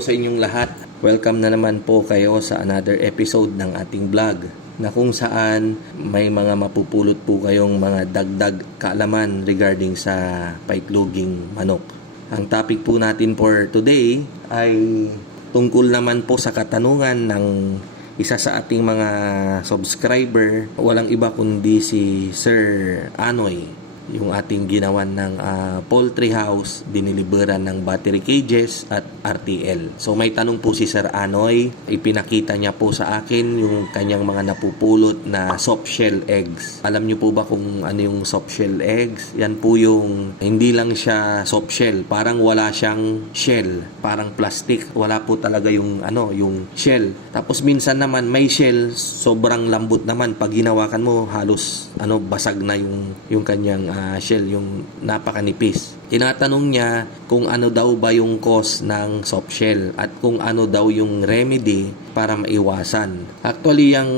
po sa inyong lahat. Welcome na naman po kayo sa another episode ng ating vlog na kung saan may mga mapupulot po kayong mga dagdag kaalaman regarding sa paitloging manok. Ang topic po natin for today ay tungkol naman po sa katanungan ng isa sa ating mga subscriber. Walang iba kundi si Sir Anoy, yung ating ginawan ng poultry house, diniliberan ng battery cages at RTL. So may tanong po si Sir Anoy, ipinakita niya po sa akin yung kanyang mga napupulot na soft shell eggs. Alam niyo po ba kung ano yung soft shell eggs? Yan po yung hindi lang siya soft shell, parang wala siyang shell, parang plastic, wala po talaga yung yung shell. Tapos minsan naman may shell, sobrang lambot naman, pag ginawakan mo halos basag na yung kanyang shell, yung napakanipis. Tinatanong niya kung ano daw ba yung cause ng soft shell at kung ano daw yung remedy para maiwasan. Actually, yung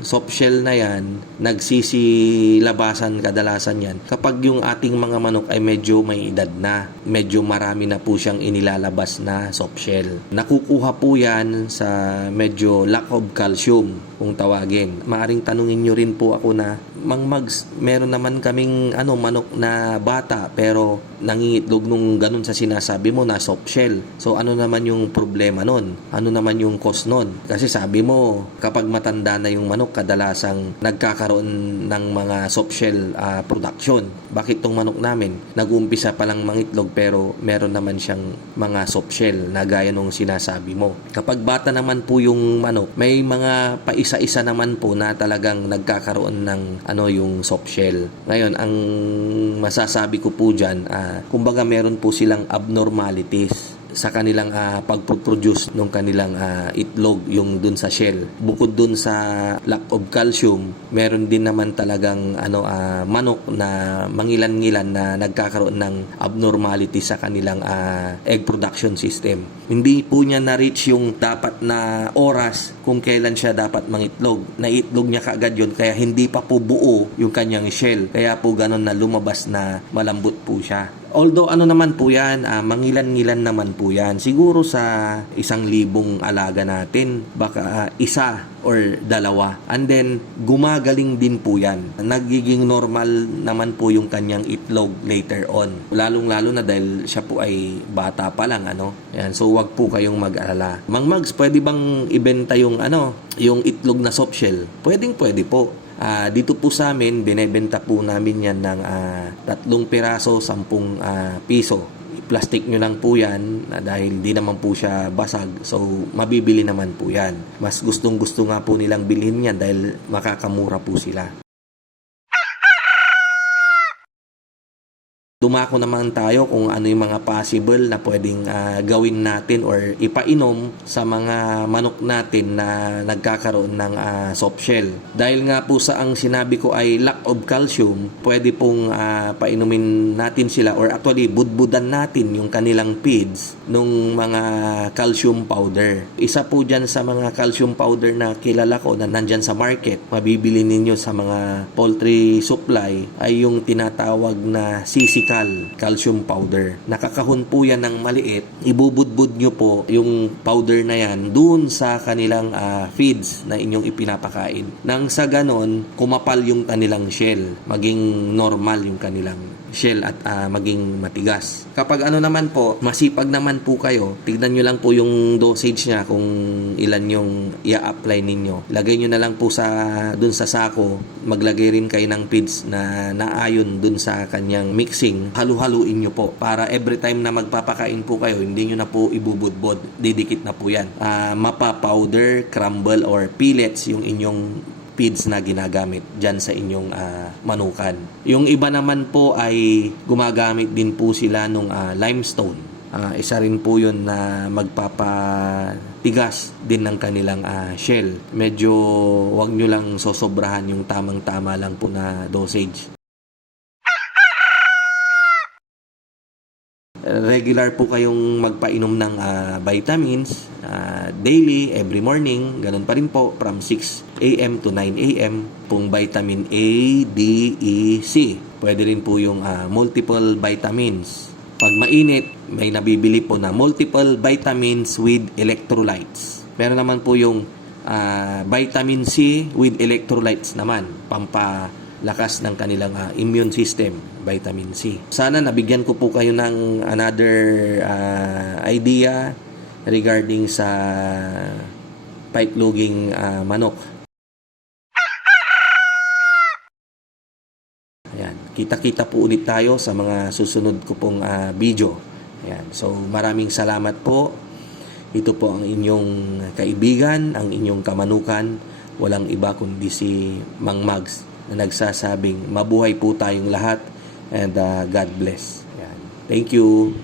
soft shell na yan, nagsisilabasan kadalasan yan kapag yung ating mga manok ay medyo may edad na. Medyo marami na po siyang inilalabas na soft shell. Nakukuha po yan sa medyo lack of calcium kung tawagin. Maaring tanungin nyo rin po ako na, Mang Mags, meron naman kaming manok na bata pero nangingitlog nung ganun sa sinasabi mo na soft shell. So ano naman yung problema nun? Ano naman yung cause nun? Kasi sabi mo kapag matanda na yung manok, kadalasang nagkakaroon ng mga soft shell production. Bakit tong manok namin nag-uumpisa pa lang mangitlog pero meron naman siyang mga soft shell na gaya nung sinasabi mo? Kapag bata naman po yung manok, may mga paisa-isa naman po na talagang nagkakaroon ng yung soft shell. Ngayon, ang masasabi ko po dyan, kumbaga meron po silang abnormalities sa kanilang pagproduce ng kanilang itlog, yung dun sa shell. Bukod dun sa lack of calcium, meron din naman talagang manok na mangilan-ngilan na nagkakaroon ng abnormality sa kanilang egg production system. Hindi po niya na-reach yung dapat na oras kung kailan siya dapat mangitlog. Naitlog niya kaagad yun, kaya hindi pa po buo yung kanyang shell. Kaya po ganun na lumabas na malambot po siya. Although naman po yan, mangilan-ngilan naman po yan. Siguro sa 1,000 alaga natin, baka isa or dalawa. And then, gumagaling din po yan. Nagiging normal naman po yung kanyang itlog later on. Lalong-lalo na dahil siya po ay bata pa lang, Yan. So, wag po kayong mag-alala. Mang Mags, pwede bang ibenta yung yung itlog na soft shell? Pwede po. Dito po sa amin, binebenta po namin yan ng 3 piraso, 10 piso. Plastic nyo lang po yan dahil di naman po siya basag. So, mabibili naman po yan. Mas gustong-gusto nga po nilang bilhin yan dahil makakamura po sila. Dumako naman tayo kung ano yung mga possible na pwedeng gawin natin or ipainom sa mga manok natin na nagkakaroon ng soft shell. Dahil nga po sa ang sinabi ko ay lack of calcium, pwede pong painumin natin sila or actually budbudan natin yung kanilang feeds nung mga calcium powder. Isa po dyan sa mga calcium powder na kilala ko na nandyan sa market, mabibili ninyo sa mga poultry supply, ay yung tinatawag na sisical calcium powder. Nakakahon po yan ng maliit. Ibubudbud nyo po yung powder na yan doon sa kanilang feeds na inyong ipinapakain. Nang sa ganon, kumapal yung kanilang shell. Maging normal yung kanilang shell at maging matigas. Kapag naman po, masipag naman po kayo, tignan nyo lang po yung dosage niya kung ilan yung i-apply ninyo. Lagay nyo na lang po dun sa sako. Maglagay rin kayo ng feeds na naayon dun sa kanyang mixing. Halu-haluin nyo po para every time na magpapakain po kayo, hindi nyo na po ibubudbod. Didikit na po yan. Mapa-powder, crumble, or pellets yung inyong feeds na ginagamit dyan sa inyong manukan. Yung iba naman po ay gumagamit din po sila nung limestone. Isa rin po yun na magpapatigas din ng kanilang shell. Medyo wag nyo lang sosobrahan, yung tamang-tama lang po na dosage. Regular po kayong magpainom ng vitamins daily, every morning. Ganun pa rin po from 6 a.m. to 9 a.m. pong vitamin A, D, E, C. Pwede rin po yung multiple vitamins Pag mainit, may nabibili po na multiple vitamins with electrolytes. Meron naman po yung vitamin C with electrolytes naman, pampalakas ng kanilang immune system, vitamin C. Sana nabigyan ko po kayo ng another idea regarding sa paitloging manok. Ayan, kita-kita po ulit tayo sa mga susunod ko pong video. Ayan, so maraming salamat po. Ito po ang inyong kaibigan, ang inyong kamanukan, walang iba kundi si Mang Mags na nagsasabing mabuhay po tayong lahat and God bless. Ayan. Thank you.